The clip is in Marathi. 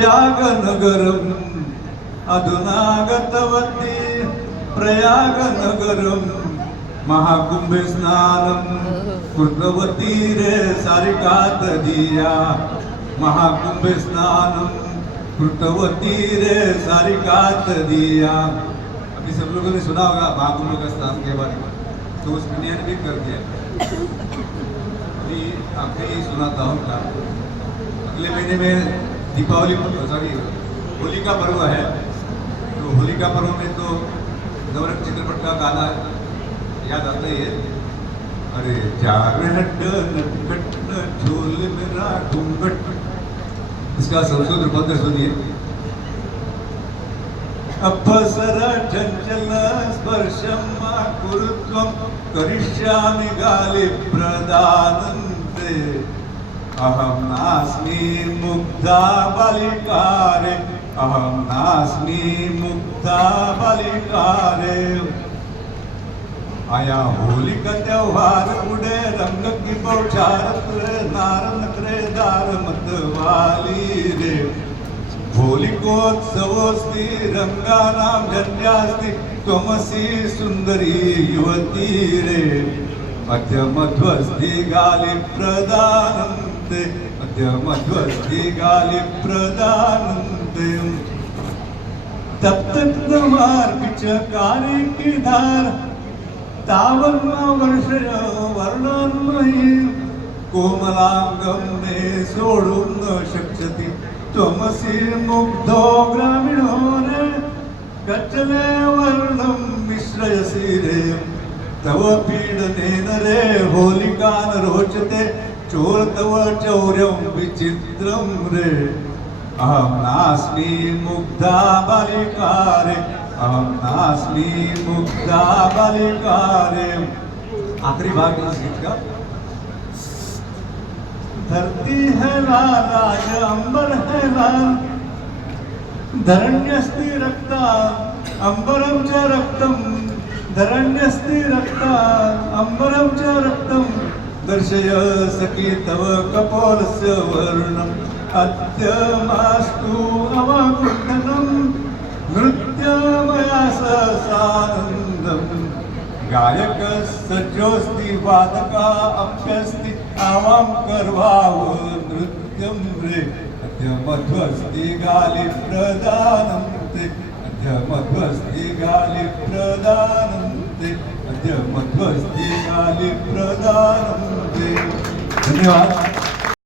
प्रयागनगरम् अधुना गतवती प्रयागनगरम् महाकुंभे स्नानं कृतवती रे सारिका तदिया महाकुंभे स्नानं कृतवती रे सारिका तदिया। अभी सब लोगों ने सुना होगा महाकुंभ का स्नान के बारे में, तो उस ने भी कर दिया। अभी आखिरी सुनाता हूँ का अगले महीने में दीपावली सॉरी होली का पर्व है। तो होली का पर्व में तो नवरत्न चित्रपट का गाना याद आता ही है, अरे जार नटखट झोल मेरा घूंघट। इसका संस्कृत रूपांतर सुनिए। अपसरा चंचल स्पर्शम कुरुत्वम करिष्यामि गाली प्रदानन्ते अहम नास्मि मुग्धा बालिकारे अहम नास्मि मुग्धा बालिकारे। आया होली का त्योहार उड़े रंग की बौछार तुरे नार नखरे दार मत वाली रे। होलिकोत्सवोस्ति रंगानां झंड्यास्ति त्वमसि सुंदरी युवती रे। अद्य मध्वस्ति गाली प्रदानन्ते अद्य मध्वस्ति गाली प्रदानन्ते। तप्त मार्गचकारी की धार तावन्मा वर्षय वर्णान्मयी कोमलांगम में सोडून न शक्यति त्वमसि मुग्धो ग्रामीणो रे। गच्छले वर्णं मिश्रयसि रे तव पीडनेन रे होलिकान रोचते चोर तव चौर्यं विचित्रं रे। अहं नास्मि मुग्धा बालिका रे अहम नास्मि मुग्धा बालिका रे। आखिरी भाग इस गीत का। धरती है लाल आज अंबर है लाल धरण्यस्ति रक्ता अंबरं च रक्तं धरण्यस्ति रक्ता अंबरं च रक्तं। दर्शय सखी तव कपोलस्य वर्णम् अद्य मास्तु अवकुण्ठनम् नृत्यमया सानन्दं। गायक सज्जोस्ति वादका अप्यस्ति आवां कर्वाव नृत्यं रे। अद्य मध्वस्ति गाली प्रदानन्ते अद्य मध्वस्ति गाली प्रदानन्ते अद्य मध्वस्ति गाली प्रदानन्ते। धन्यवाद।